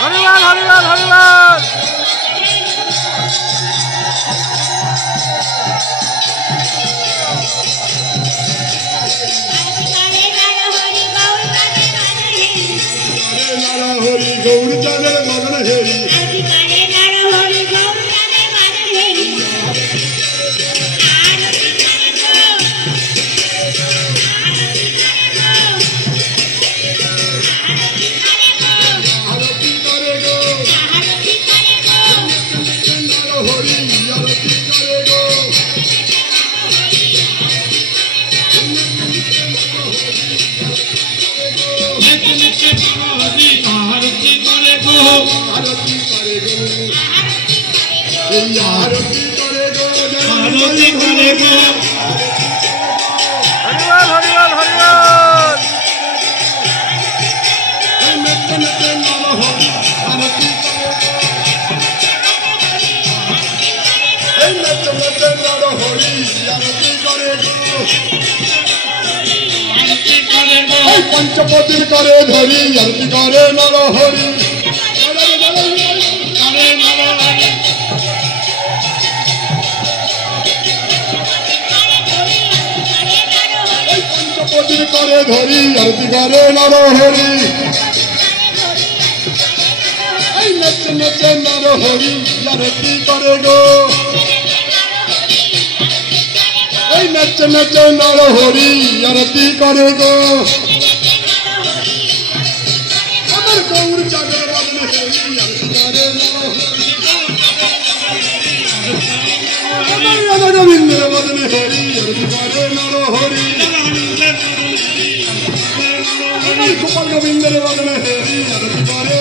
হরিবল হরিবল হরিবল হরি গৌর চাঁদের মদন হেরি पंचपतिर करे धरी आरती करे नर हरि पंचपतिर करे धरी आरती करे नर हरि नच नच नर हरि आरती करे गो नच नच नर हरि आरती करे गो गौर चादर बदन हेरी आरती करे नर गोविंद बदन हेरी आरती करे नर हरि गोपाल गोविंद बदन हेरी आरती करे